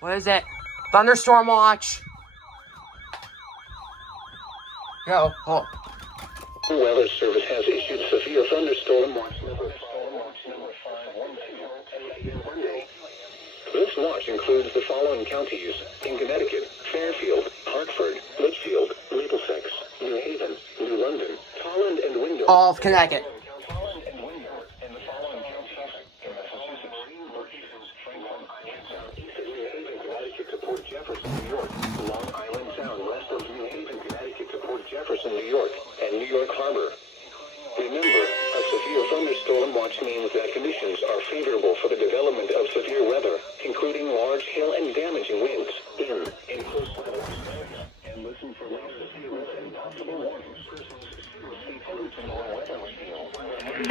What is it? Thunderstorm watch. Go. Oh. The Weather Service has issued severe thunderstorm watch number 512 Monday. This watch includes the following counties in Connecticut: Fairfield, Hartford, Litchfield, Middlesex, New Haven, New London, Holland, and Windham. All of Connecticut. Holland and Windham, and the following counties in Massachusetts: Northeast, Franklin Island, southeast of New Haven, Connecticut to Port Jefferson, New York; Long Island Sound, west of New Haven, Connecticut to Port Jefferson, New York; and New York Harbor. Remember, a severe thunderstorm watch means that conditions are favorable for the development of severe weather, including large hail and damaging winds in close weather areas. And listen for latest signals and possible warnings. Stay tuned to more weather radio.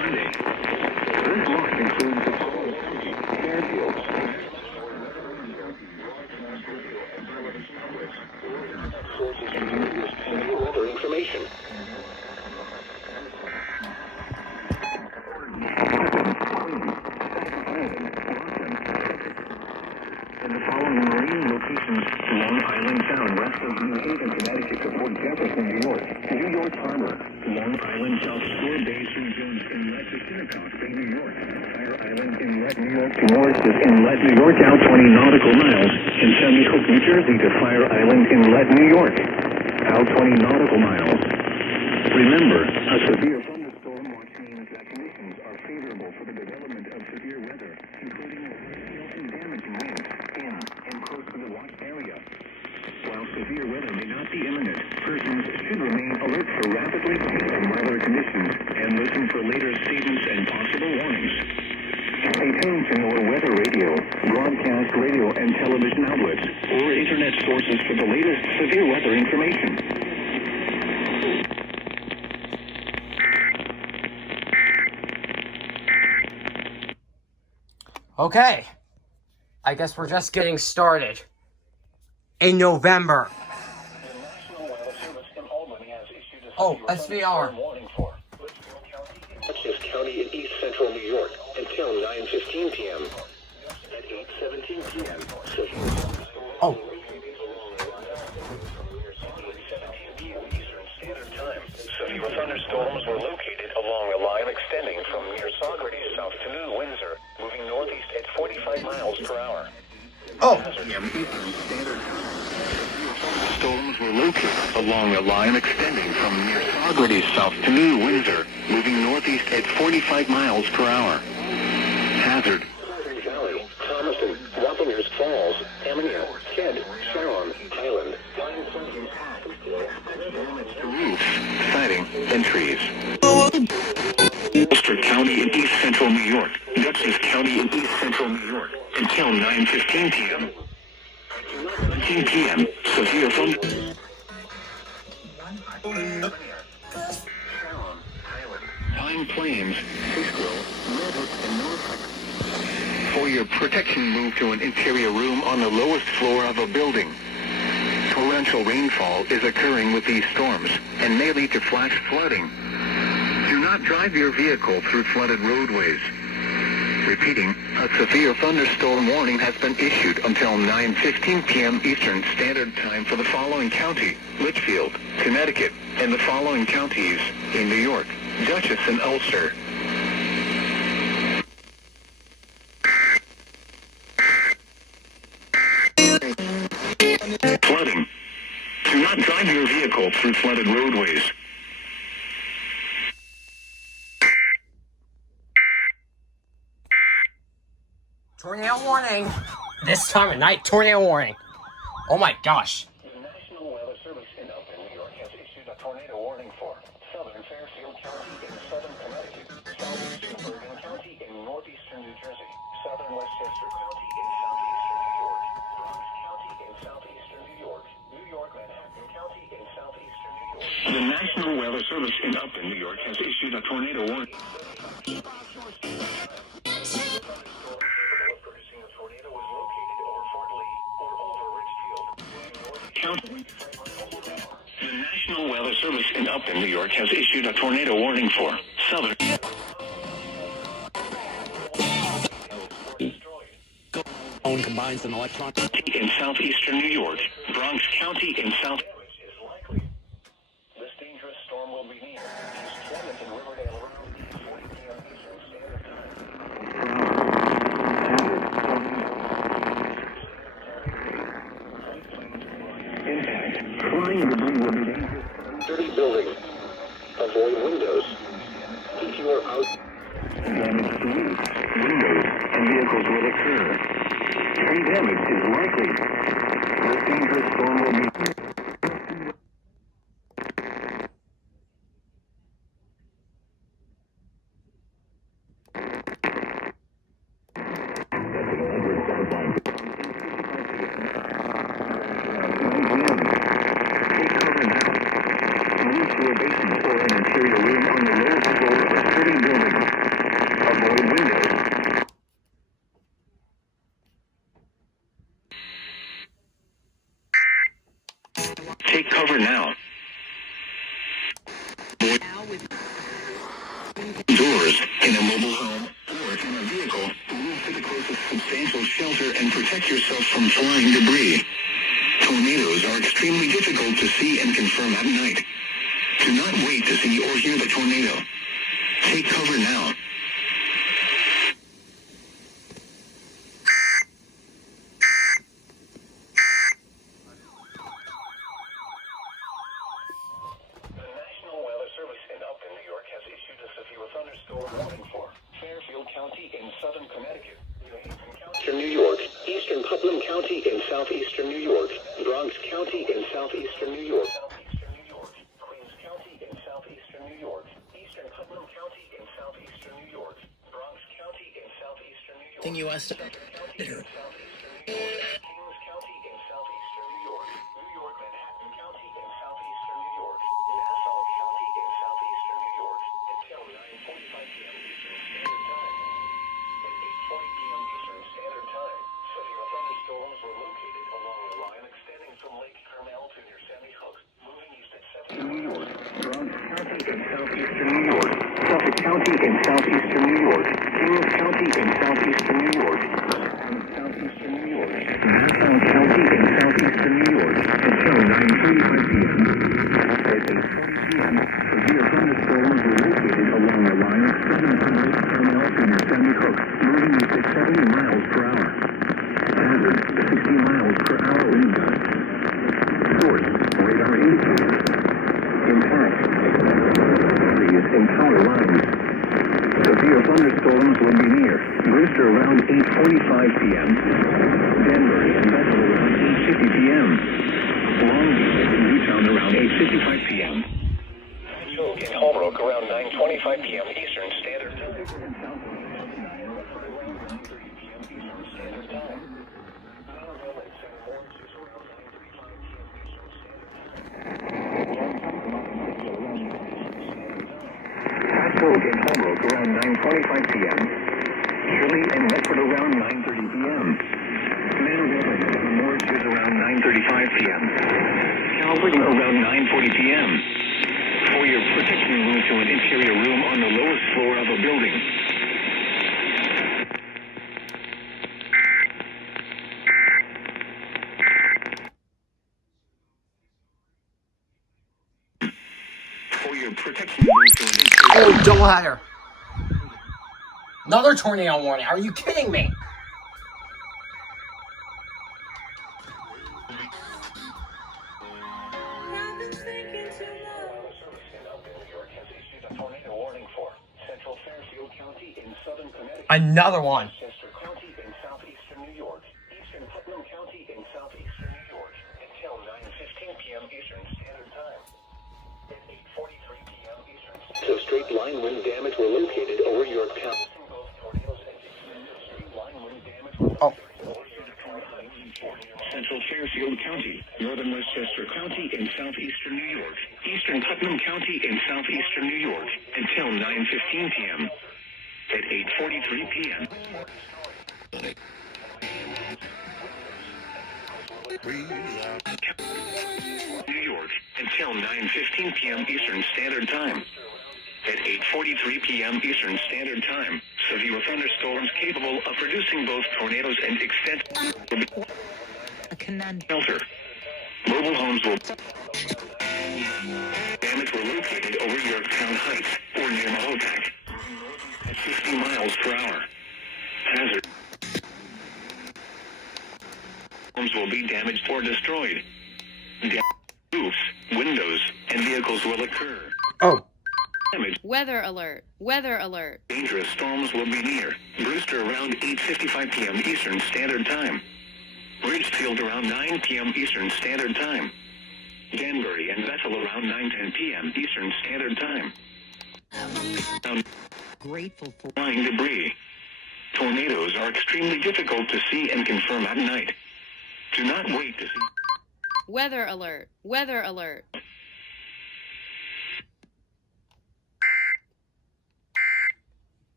Monday. This watch includes the following counties: Fairfield, sources and severe weather information. And the following marine locations: Long Island Sound, west of New Haven, Connecticut to Port Jefferson, New York; New York Harbor; Long Island South Shore Bay, St. John's Inlet to Shinnecock Bay, New York; Fire Island Inlet, New York to Morris's Inlet, New York, out 20 nautical miles; and Sandy Hook, New Jersey to Fire Island Inlet, New York, out 20 nautical miles. Remember, a severe thunderstorm watch means that conditions are favorable for the development of severe weather, including hail and damaging winds in and close to the watch area. While severe weather may not be imminent, persons should remain alert for rapidly changing weather conditions and listen for later statements and possible warnings. Stay tuned to your weather radio, broadcast radio and television outlets, or internet sources for the latest severe weather information. Okay. I guess we're just getting started. In November. The National Weather Service in Albany has issued a Oh, SVR. warning for Dutchess County in east central New York until 9:15 p.m. At 8:17 p.m. Oh. Eastern Standard Time. Severe thunderstorms were located along a line extending from near Socrates south to New Windsor, moving northeast at 45 miles per hour. Oh. Storms were located along a line extending from near Socrates south to New Windsor, moving northeast at 45 miles per hour. Hazard: Valley, Thomaston, Wappingers Falls, Ammonia, Kidd, Sharon, Highland, Pine Plains, damage to roofs, siding, and trees. Ulster County in east central New York, Dutchess County in east central New York, until 9:15 p.m. 9:15 p.m. Severe thunder. Pine Plains, Fishkill, Redwood, and Norfolk. For your protection, move to an interior room on the lowest floor of a building. Torrential rainfall is occurring with these storms and may lead to flash flooding. Do not drive your vehicle through flooded roadways. Repeating, a severe thunderstorm warning has been issued until 9:15 p.m. Eastern Standard Time for the following county: Litchfield, Connecticut, and the following counties in New York: Dutchess and Ulster. Flooding. Do not drive your vehicle through flooded roadways. Tornado warning. This time of night, tornado warning. Oh my gosh. The National Weather Service in Upton, New York has issued a tornado warning for southern Fairfield County in southern Connecticut, southeastern Bergen County in northeastern New Jersey, southern Westchester County in southeastern New York, Bronx County in southeastern New York, New York Manhattan County in southeastern New York. The National Weather Service in Upton, New York has issued a tornado warning. The National Weather Service in Upton, New York has issued a tornado warning for southern. zone combines an electron in southeastern New York, Bronx County in south. This dangerous storm will be near East Clement and Riverdale around 8:40 p.m. Eastern Standard Time. Impact. Flying debris will be dangerous. 30 buildings. Avoid windows. If you are out, damage to roofs, windows, and vehicles will occur. Tree damage is likely. This dangerous storm will be. Take cover now. Doors in a mobile home or in a vehicle, move to the closest substantial shelter and protect yourself from flying debris. Tornadoes are extremely difficult to see and confirm at night. Do not wait to see or hear the tornado. Take cover now. Thunderstorm warning for Fairfield County in southern Connecticut, Eastern New York, eastern Putnam County in southeastern New York, Bronx County in southeastern New York, Queens County in southeastern New York, eastern Putnam County in southeastern New York, Bronx County in southeastern New York, thing you asked. Kings County in southeastern New York, New York, Manhattan County in southeastern New York, Nassau County in southeastern New York, until 9:45 p.m. Eastern Standard Time. At 8:40 p.m. Eastern Standard Time, severe thunderstorms were located along the line extending from Lake Carmel to near Sandy Hook, moving east at 70 New York, Bronx County in southeastern New York, Suffolk County in southeastern New York, Kings County in southeastern New York, southeastern New York, Nassau County in southeastern New York, until 9:35 p.m. At 8:40 p.m., severe thunderstorms were located along the line extending from Lake Carmel to near Sandy Hook, moving east at 70 miles per hour. Average 60 miles per hour wind gusts. Source, radar indicator. Impact. Trees and power lines. Severe thunderstorms will be near Brewster around 8:45 p.m. Danbury and Bethel around 8:50 p.m. Long Beach and Newtown around 8:55 p.m. Choke in Holbrook around 9:25 p.m. Eastern Standard Time. Choke in Holbrook around 9:25 p.m. Shirley and Medford around 9:30 p.m. Manville and Morris around 9:35 p.m. Calvert around 9:40 p.m. For your protection, move to an interior room on the lowest floor of a building. For your protection, move to an interior room. Oh, doubleheader. Another tornado warning. Are you kidding me? Another one. Chester County in southeastern New York, eastern Putnam County in southeastern New York, until 9:15 p.m. Eastern Standard Time. At 8:43 p.m. Eastern Standard Time. So straight line wind damage were located over York County. Both tornadoes and straight line wind damage were located over York County. Central Fairfield County, northern Westchester County in southeastern New York, eastern Putnam County in southeastern New York, until 9:15 p.m. At 8:43 p.m. New York, until 9:15 p.m. Eastern Standard Time. At 8:43 p.m. Eastern Standard Time, Severe thunderstorms capable of producing both tornadoes and extensive shelter. Mobile homes will damage were located over Yorktown Heights or near Mahopac at 50 miles per hour. Hazard. Homes will be damaged or destroyed. Roofs, windows, and vehicles will occur. Oh. Damage. Weather alert. Weather alert. Dangerous storms will be near. Brewster around 8:55 p.m. Eastern Standard Time. Ridgefield around 9 p.m. Eastern Standard Time. Danbury and Bethel around 9:10 p.m. Eastern Standard Time. Grateful for Flying debris. Tornadoes are extremely difficult to see and confirm at night. Do not wait to see. Weather alert. Weather alert.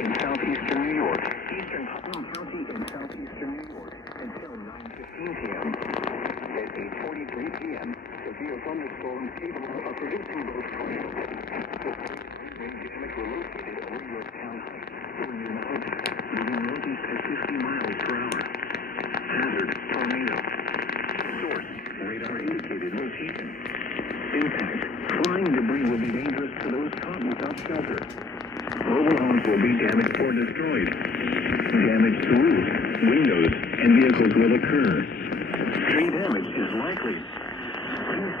In southeastern New York, eastern Putnam County in southeastern New York until 9:15 p.m. At 8:43 p.m., severe thunderstorms capable of producing both tornadoes. Wind damage were located over Yorktown Heights or near Mahopac, moving northeast at 50 miles per hour. Hazard, tornado. Source, radar indicated location. Impact, flying debris will be dangerous to those caught without shelter. Mobile homes will be damaged or destroyed. Damage to roofs, windows, and vehicles will occur. Tree damage is likely.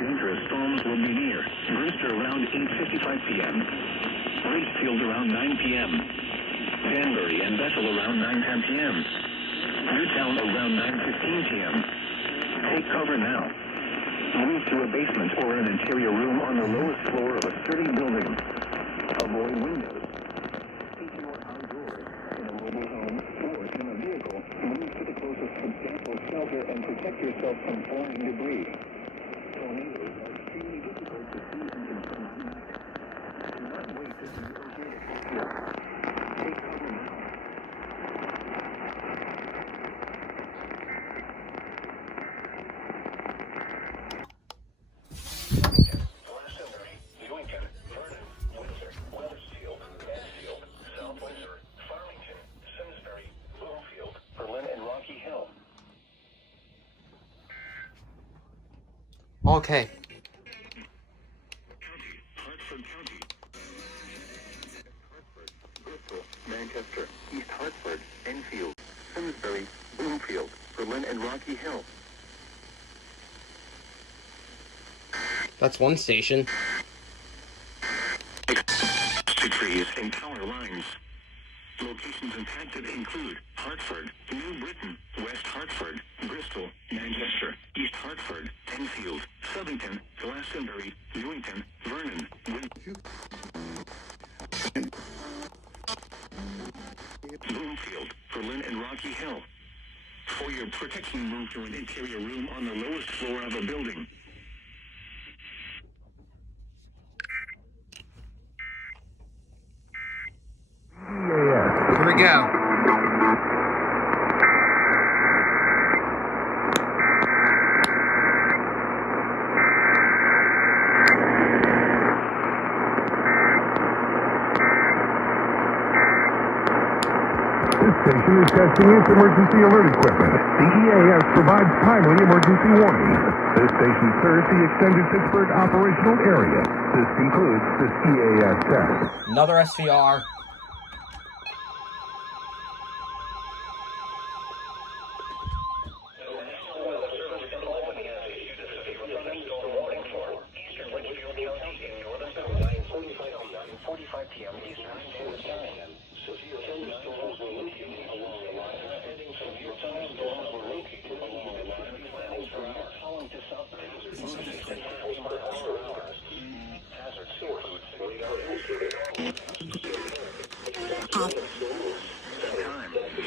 Dangerous storms will be near. Brewster around 8:55 p.m. Ridgefield around 9 p.m. Danbury and Bethel around 9:10 p.m. Newtown around 9:15 p.m. Take cover now. Move to a basement or an interior room on the lowest floor of a sturdy building. Avoid windows. Shelter and protect yourself from falling debris. Tornadoes are extremely difficult to see and confirm at night. Do not wait to see your Take cover now. Glastonbury, Newington, Vernon, Windsor, Wethersfield, Mansfield, South Windsor, Farmington, Simsbury, Bloomfield, Berlin, and Rocky Hill. Okay. Hartford County. Hartford, Bristol, Manchester, East Hartford, Enfield, Simsbury, Bloomfield, Berlin, and Rocky Hill. That's one station. Trees and power lines. Locations impacted include Hartford, New Britain, West Hartford, Bristol, Manchester, East Hartford, Enfield, Southington, Glastonbury, Newington, Vernon, Bloomfield, Berlin, and Rocky Hill. For your protection, move to an interior room on the lowest floor of a building. Here we go. This station is testing its emergency alert equipment. The EAS provides timely emergency warnings. This station serves the extended Pittsburgh operational area. This concludes this EAS test. Another SVR.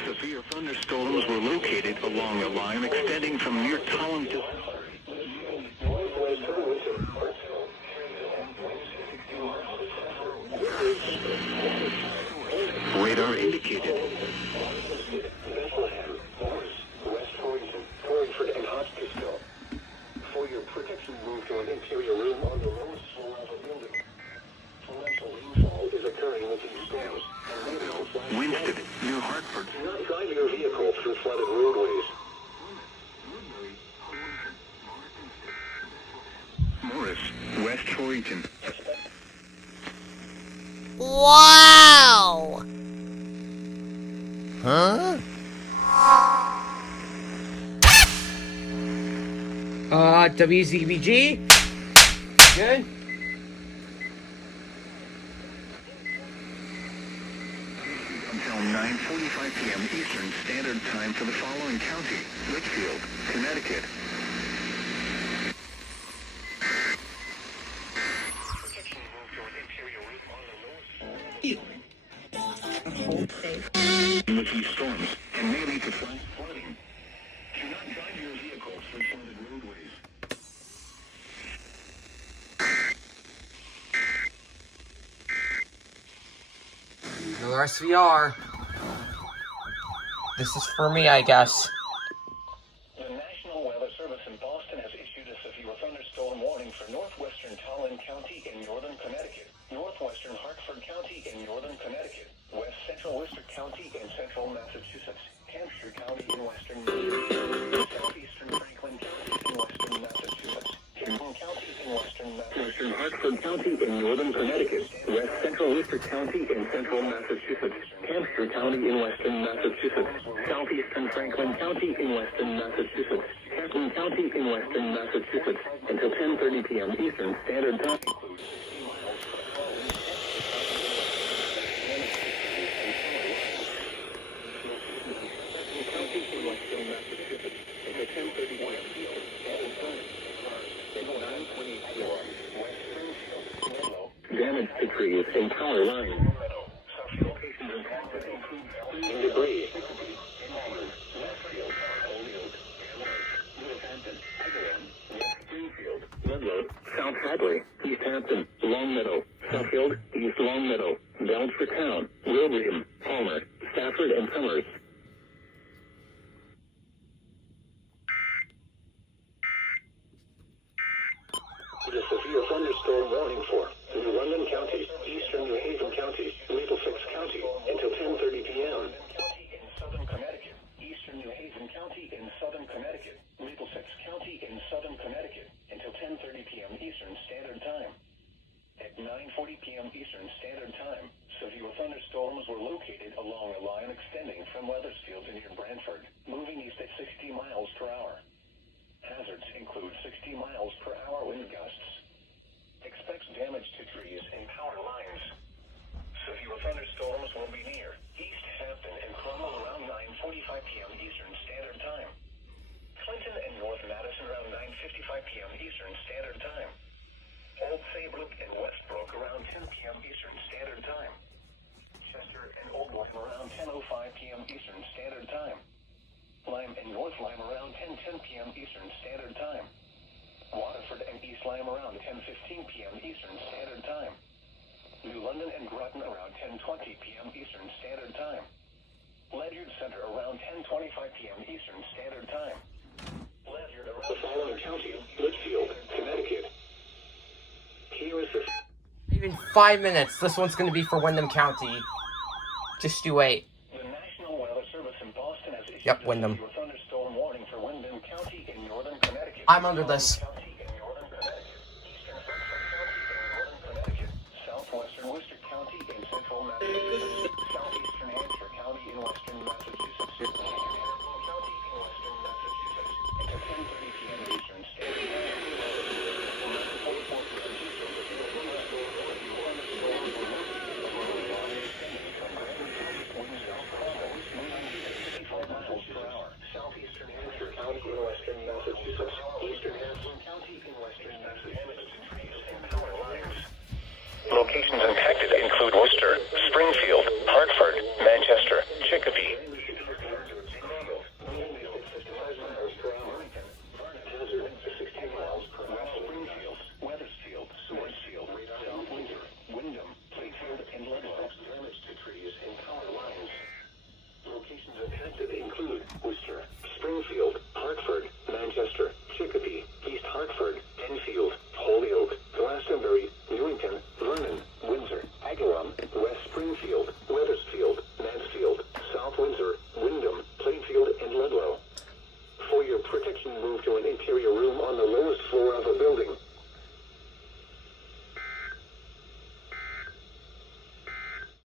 Severe thunderstorms were located along a line extending from near Tallinn to radar indicated. Bethlehem, Morris, West Croydon, Torringford, and Hotchkiss. For your protection, move to an interior room on the lowest floor of a building. Wow! Huh? WZBG? Good? Until 9:45 p.m. Eastern Standard Time for the following county: Litchfield, Connecticut. Protection moved to an interior room on the lowest floor. With these storms and may lead to flash flooding. Do not drive your vehicles through flooded roadways. Another SVR. This is for me, I guess. The National Weather Service in Boston has issued a severe thunderstorm warning for northwestern Tallinn County in northern Connecticut, northwestern Hartford County in northern Connecticut, west central Worcester County in central Massachusetts, Hampshire County in western Massachusetts, southeastern Franklin County in western Massachusetts, Huron County in western Massachusetts, western Hartford County in northern Connecticut, west central Worcester County in central Massachusetts, Hampshire County in western Massachusetts, southeastern Franklin County in western Massachusetts, Huron County in western Massachusetts, until 10:30 p.m. Eastern Standard Time. Damage to trees and power lines. Debris. South Hadley, East Hampton, Longmeadow, Suffield, East Longmeadow, Belfast Town, Wilbraham, Palmer, Stafford, and Summers. The severe thunderstorm warning for New London County, Eastern New Haven County, Middlesex County, until 10:30 p.m. County in southern Connecticut, Eastern New Haven County in southern Connecticut, Middlesex County in southern Connecticut, until 10:30 p.m. Eastern Standard Time. At 9:40 p.m. Eastern Standard Time, severe thunderstorms were located along a line extending from Wethersfield to near Brantford, moving east at 60 miles per hour. Hazards include 60 miles per hour wind gusts. Expects damage to trees and power lines. Severe thunderstorms will be near East Hampton and Cromwell around 9:45 p.m. Eastern Standard Time. Clinton and North Madison around 9:55 p.m. Eastern Standard Time. Old Saybrook and Westbrook around 10 p.m. Eastern Standard Time. Chester and Old Lyme around 10:05 p.m. Eastern Standard Time. Lyme and North Lyme around 10:10 p.m. Eastern Standard Time. Waterford and East Lyme around 10:15 p.m. Eastern Standard Time. New London and Groton around 10:20 p.m. Eastern Standard Time. Ledyard Center around 10:25 p.m. Eastern Standard Time. Ledyard around the following county: Litchfield, Connecticut. Here is the Even 5 minutes. This one's going to be for Windham County. Just you wait. The National Weather Service in Boston has issued Yep, Windham. a thunderstorm warning for Windham County in northern Connecticut. I'm under this. County in northern Connecticut, eastern Hartford County in northern Connecticut, southwestern Worcester County in central Massachusetts, southeastern Hampshire County in western Massachusetts, Hamilton County in western Massachusetts, until 10:30 p.m. Eastern Standard Time. Southeastern Hampshire County in western Massachusetts, eastern Hampton County in western Massachusetts, and power lines. Locations impacted include Worcester, Springfield, Hartford, Manchester, Chicopee. Wethersfield, Swordsfield, South Windsor, Windham, Plainfield, and Ludlow. Damage to trees and power lines. Locations impacted include Worcester, Springfield, Hartford, Manchester, Chicopee, East Hartford, Enfield, Holyoke, Glastonbury, Newington, Vernon, Windsor, Agawam, West Springfield, Wethersfield, Mansfield, South Windsor, Windham, Plainfield, and Ludlow. For your protection, move to an interior room on the lowest floor of a building.